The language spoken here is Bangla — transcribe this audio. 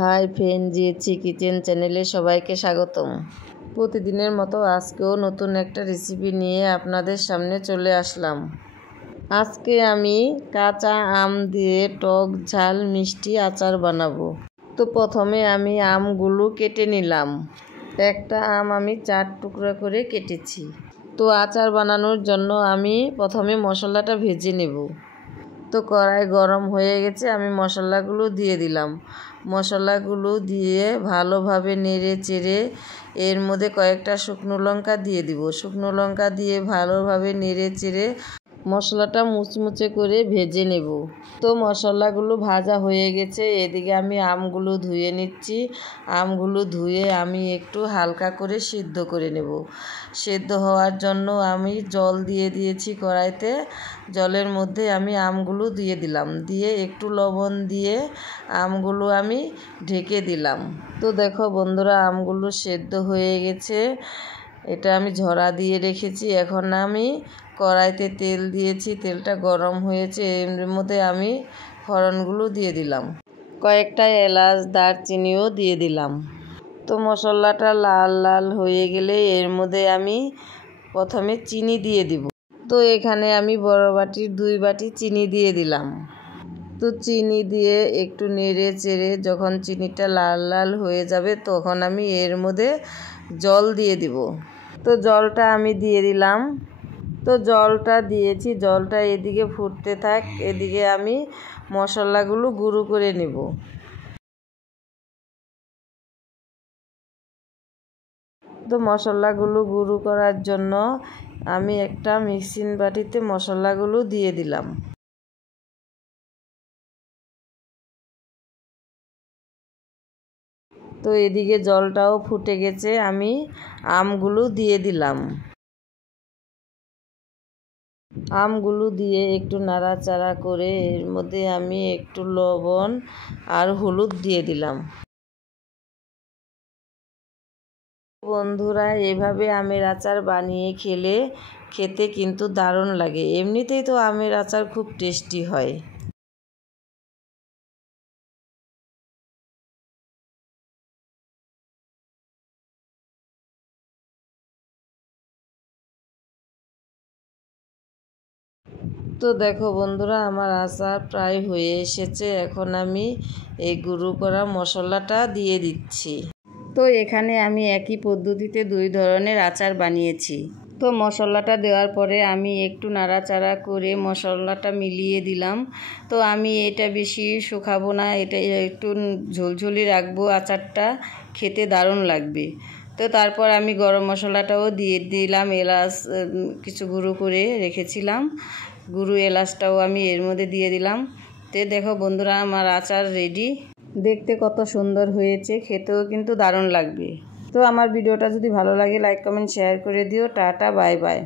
হাই ফ্রেন্ড, জিএচি কিচেন চ্যানেলে সবাইকে স্বাগতম। প্রতিদিনের মতো আজকেও নতুন একটা রেসিপি নিয়ে আপনাদের সামনে চলে আসলাম। আজকে আমি কাঁচা আম দিয়ে টক ঝাল মিষ্টি আচার বানাবো। তো প্রথমে আমি আমগুলো কেটে নিলাম। একটা আম আমি 4 টুকরা করে কেটেছি। তো আচার বানানোর জন্য আমি প্রথমে মশলাটা ভেজে নেব। তো কড়াই গরম হয়ে গেছে, আমি মশলাগুলো দিয়ে দিলাম। মশলাগুলো দিয়ে ভালোভাবে নেড়ে চেড়ে এর মধ্যে কয়েকটা শুকনো লঙ্কা দিয়ে দিব। শুকনো লঙ্কা দিয়ে ভালোভাবে নেড়ে চেড়ে মশলাটা মুচমুচে করে ভেজে নেব। তো মশলাগুলো ভাজা হয়ে গেছে, এদিকে আমি আমগুলো ধুয়ে নিচ্ছি। আমগুলো ধুয়ে আমি একটু হালকা করে সিদ্ধ করে নেব। সিদ্ধ হওয়ার জন্য আমি জল দিয়ে দিয়েছি কড়াইতে। জলের মধ্যে আমি আমগুলো দিয়ে দিলাম, দিয়ে একটু লবণ দিয়ে আমগুলো আমি ঢেকে দিলাম। তো দেখো বন্ধুরা, আমগুলো সেদ্ধ হয়ে গেছে। এটা আমি ঝরা দিয়ে রেখেছি। এখন আমি কড়াইতে তেল দিয়েছি, তেলটা গরম হয়েছে। এর মধ্যে আমি ফোড়নগুলো দিয়ে দিলাম, কয়েকটা এলাচ দারচিনিও দিয়ে দিলাম। তো মশলাটা লাল লাল হয়ে গেলে এর মধ্যে আমি প্রথমে চিনি দিয়ে দিব। তো এখানে আমি বড় বাটির 2 বাটি চিনি দিয়ে দিলাম। তো চিনি দিয়ে একটু নেড়ে চেড়ে যখন চিনিটা লাল লাল হয়ে যাবে তখন আমি এর মধ্যে জল দিয়ে দিব। তো জলটা আমি দিয়ে দিলাম। তো জলটা দিয়েছি, জলটা এদিকে ফুটতে থাক, এদিকে আমি মশলাগুলো গুঁড়ো করে নেব। তো মশলাগুলো গুঁড়ো করার জন্য আমি একটা মিক্সিং বাটিতে মশলাগুলো দিয়ে দিলাম। তো এদিকে জলটাও ফুটে গেছে, আমি আমগুলো দিয়ে দিলাম। আমগুলো দিয়ে একটু নাড়াচাড়া করে এর মধ্যে আমি একটু লবণ আর হলুদ দিয়ে দিলাম। বন্ধুরা, এভাবে আমের আচার বানিয়ে খেতে কিন্তু দারুণ লাগে। এমনিতেই তো আমের আচার খুব টেস্টি হয়। তো দেখো বন্ধুরা, আমার আচার প্রায় হয়ে এসেছে। এখন আমি এই গুঁড়ো করা মশলাটা দিয়ে দিচ্ছি। তো এখানে আমি একই পদ্ধতিতে 2 ধরনের আচার বানিয়েছি। তো মশলাটা দেওয়ার পরে আমি একটু নাড়াচাড়া করে মশলাটা মিলিয়ে দিলাম। তো আমি এটা বেশি শুকাবো না, এটা একটু ঝোলঝোলি রাখবো। আচারটা খেতে দারুণ লাগবে। তো তারপর আমি গরম মশলাটাও দিয়ে দিলাম, এলাচ কিছু গুঁড়ো করে রেখেছিলাম, গুঁড়ো এলাচটাও আমি এর মধ্যে দিয়ে দিলাম। তো দেখো বন্ধুরা, আমার আচার রেডি। দেখতে কত সুন্দর হয়েছে, খেতেও কিন্তু দারুণ লাগবে। তো আমার ভিডিওটা যদি ভালো লাগে লাইক কমেন্ট শেয়ার করে দিও। Tata, bye bye.